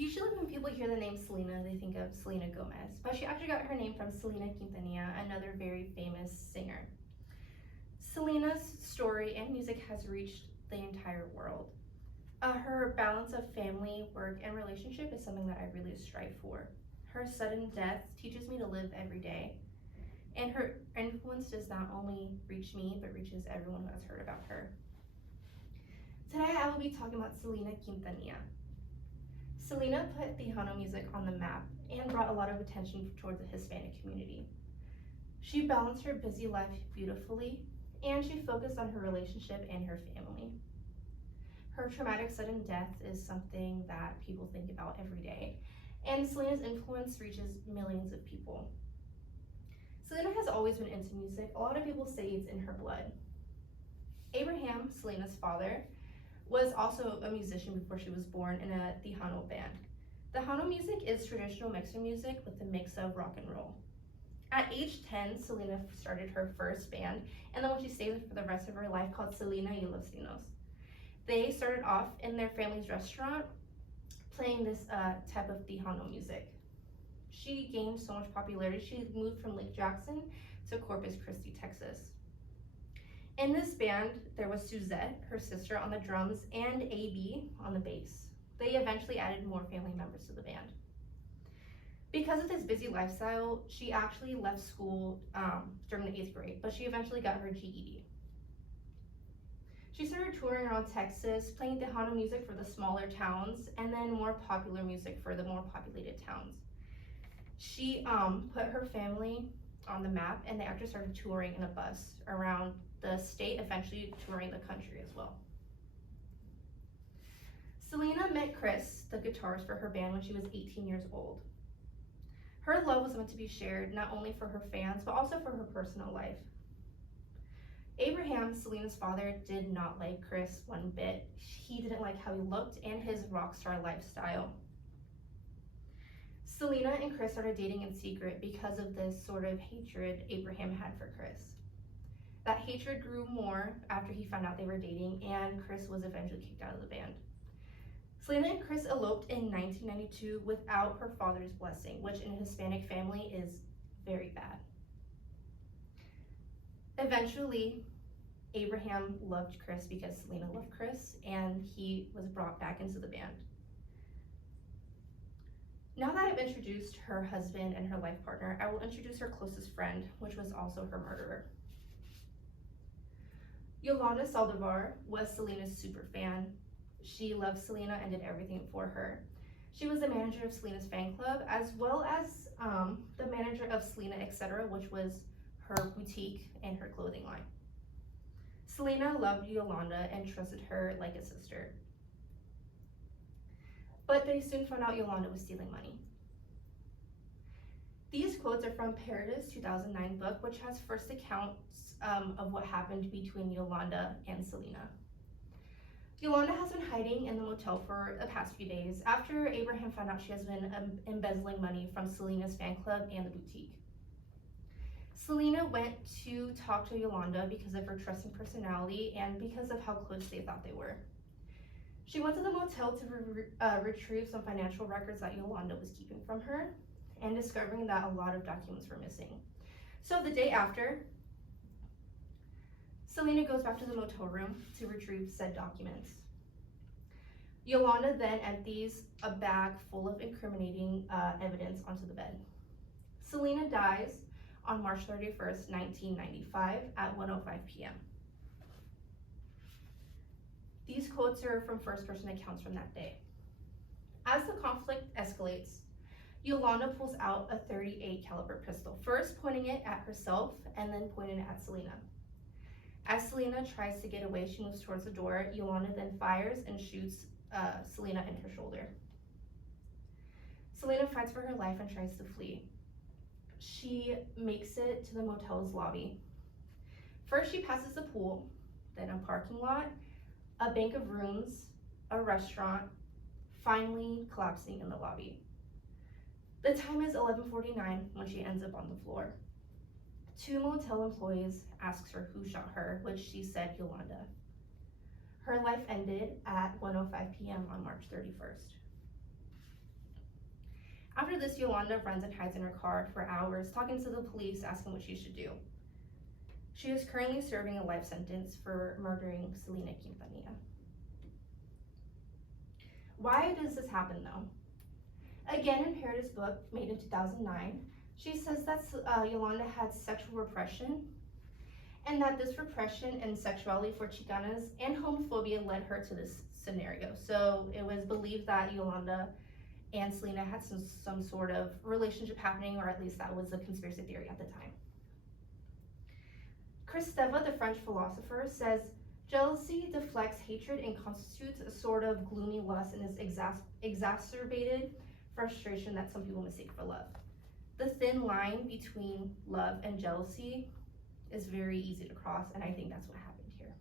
Usually when people hear the name Selena, they think of Selena Gomez, but she actually got her name from Selena Quintanilla, another very famous singer. Selena's story and music has reached the entire world. Her balance of family, work, and relationship is something that I really strive for. Her sudden death teaches me to live every day, and her influence does not only reach me, but reaches everyone who has heard about her. Today I will be talking about Selena Quintanilla. Selena put Tejano music on the map and brought a lot of attention towards the Hispanic community. She balanced her busy life beautifully, and she focused on her relationship and her family. Her traumatic sudden death is something that people think about every day, and Selena's influence reaches millions of people. Selena has always been into music. A lot of people say it's in her blood. Abraham, Selena's father, was also a musician before she was born in a Tejano band. Tejano music is traditional Mexican music with a mix of rock and roll. At age 10, Selena started her first band, and then when she stayed for the rest of her life, called Selena y los Dinos. They started off in their family's restaurant playing this type of Tejano music. She gained so much popularity, she moved from Lake Jackson to Corpus Christi, Texas. In this band, there was Suzette, her sister, on the drums, and AB on the bass. They eventually added more family members to the band. Because of this busy lifestyle, she actually left school during the 8th grade, but she eventually got her GED. She started touring around Texas, playing Tejano music for the smaller towns, and then more popular music for the more populated towns. She put her family on the map, and they actually started touring in a bus around the state, eventually touring the country as well. Selena met Chris, the guitarist for her band, when she was 18 years old. Her love was meant to be shared not only for her fans, but also for her personal life. Abraham, Selena's father, did not like Chris one bit. He didn't like how he looked and his rock star lifestyle. Selena and Chris started dating in secret because of this sort of hatred Abraham had for Chris. That hatred grew more after he found out they were dating, and Chris was eventually kicked out of the band. Selena and Chris eloped in 1992 without her father's blessing, which in a Hispanic family is very bad. Eventually, Abraham loved Chris because Selena loved Chris, and he was brought back into the band. Now that I've introduced her husband and her life partner, I will introduce her closest friend, which was also her murderer. Yolanda Saldivar was Selena's super fan. She loved Selena and did everything for her. She was the manager of Selena's fan club, as well as the manager of Selena Etc., which was her boutique and her clothing line. Selena loved Yolanda and trusted her like a sister. But they soon found out Yolanda was stealing money. These quotes are from Paradis' 2009 book, which has first accounts of what happened between Yolanda and Selena. Yolanda has been hiding in the motel for the past few days after Abraham found out she has been embezzling money from Selena's fan club and the boutique. Selena went to talk to Yolanda because of her trusting personality and because of how close they thought they were. She went to the motel to retrieve some financial records that Yolanda was keeping from her, and discovering that a lot of documents were missing. So the day after, Selena goes back to the motel room to retrieve said documents. Yolanda then empties a bag full of incriminating evidence onto the bed. Selena dies on March 31st, 1995 at 1:05 p.m. These quotes are from first-person accounts from that day. As the conflict escalates, Yolanda pulls out a .38 caliber pistol, first pointing it at herself and then pointing it at Selena. As Selena tries to get away, she moves towards the door. Yolanda then fires and shoots Selena in her shoulder. Selena fights for her life and tries to flee. She makes it to the motel's lobby. First, she passes a pool, then a parking lot, a bank of rooms, a restaurant, finally collapsing in the lobby. The time is 11:49 when she ends up on the floor. Two motel employees asks her who shot her, which she said Yolanda. Her life ended at 1:05 p.m. on March 31st. After this, Yolanda runs and hides in her car for hours, talking to the police, asking what she should do. She is currently serving a life sentence for murdering Selena Quintanilla. Why does this happen though? Again, in Paradis' book, made in 2009, she says that Yolanda had sexual repression, and that this repression and sexuality for Chicanas and homophobia led her to this scenario. So it was believed that Yolanda and Selena had some sort of relationship happening, or at least that was a conspiracy theory at the time. Kristeva, the French philosopher, says jealousy deflects hatred and constitutes a sort of gloomy lust and is exacerbated frustration that some people mistake for love. The thin line between love and jealousy is very easy to cross, and I think that's what happened here.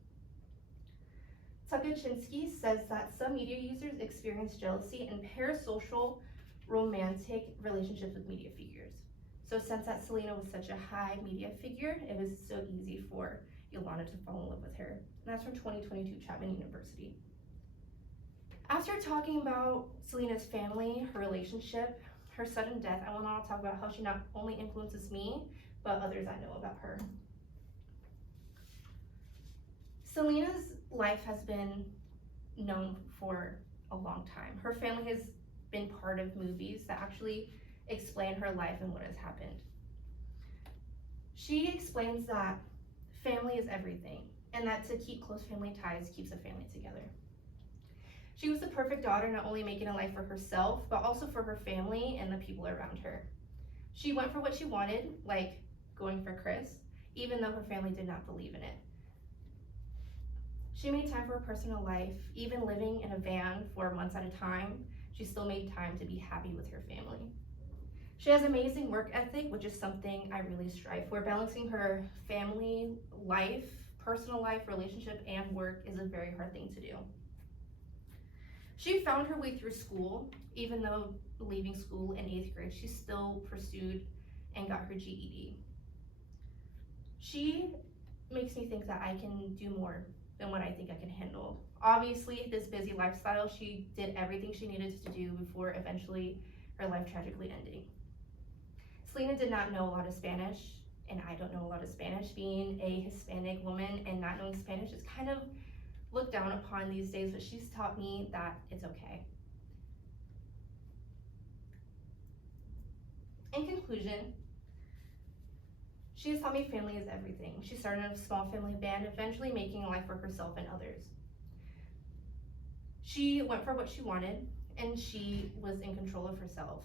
Tukachinsky says that some media users experience jealousy in parasocial romantic relationships with media figures. So since that Selena was such a high media figure, it was so easy for Yolanda to fall in love with her. And that's from 2022 Chapman University. After talking about Selena's family, her relationship, her sudden death, I want to talk about how she not only influences me, but others I know about her. Selena's life has been known for a long time. Her family has been part of movies that actually explain her life and what has happened. She explains that family is everything, and that to keep close family ties keeps a family together. She was the perfect daughter, not only making a life for herself, but also for her family and the people around her. She went for what she wanted, like going for Chris, even though her family did not believe in it. She made time for her personal life, even living in a van for months at a time. She still made time to be happy with her family. She has amazing work ethic, which is something I really strive for. Balancing her family life, personal life, relationship, and work is a very hard thing to do. She found her way through school. Even though leaving school in 8th grade, she still pursued and got her GED. She makes me think that I can do more than what I think I can handle. Obviously, this busy lifestyle, she did everything she needed to do before eventually her life tragically ending. Selena did not know a lot of Spanish, and I don't know a lot of Spanish. Being a Hispanic woman and not knowing Spanish is kind of looked down upon these days, but she's taught me that it's okay. In conclusion, she has taught me family is everything. She started a small family band, eventually making a life for herself and others. She went for what she wanted, and she was in control of herself,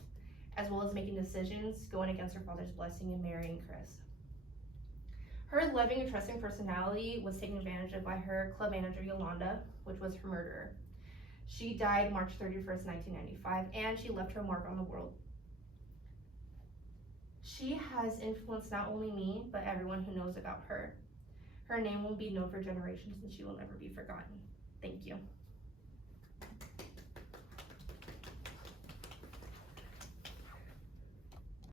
as well as making decisions, going against her father's blessing and marrying Chris. Her loving and trusting personality was taken advantage of by her club manager, Yolanda, which was her murderer. She died March 31st, 1995, and she left her mark on the world. She has influenced not only me, but everyone who knows about her. Her name will be known for generations, and she will never be forgotten. Thank you.